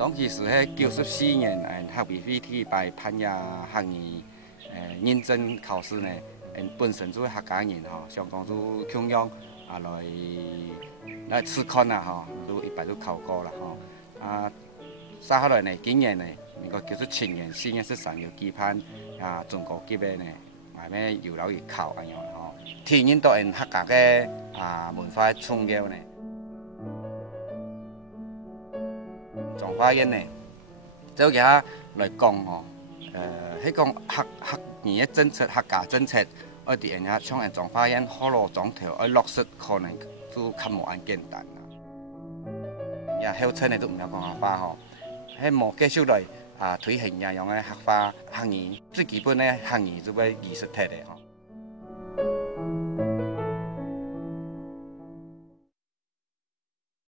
当其时喺94年，学委会去办攀牙学院认证考试呢，本身做客家人吼，上讲做腔样来试看啦吼，都一般都考过了吼。再后来呢，今年呢，民国97年4月13日举办全国级的呢，慢慢越来越考安样吼，体现到客家嘅文化创造呢。彰化县呢，就佢来讲吼，迄讲客语嘅政策、客家政策，我哋人家像彰化县好多章条要落实，可能都较无咁简单啦。也后生呢都唔晓讲客话吼，迄无继续来推行样样嘅客话客语，最基本嘅客语就要二十体嘅吼。